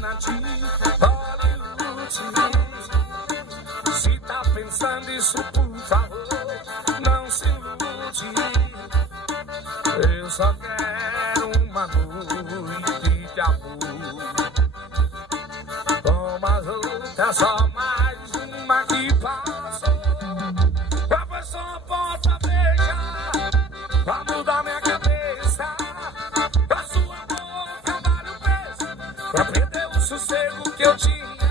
menina de Hollywood. Se tá pensando isso, por favor, não se ilude. Eu só quero uma noite de amor. Como as outras, só mais uma que passou. Pra pessoa possa beijar, pra mudar minha cabeça. Pra sua boca dar um beijo, pra perder o sossego que eu tinha.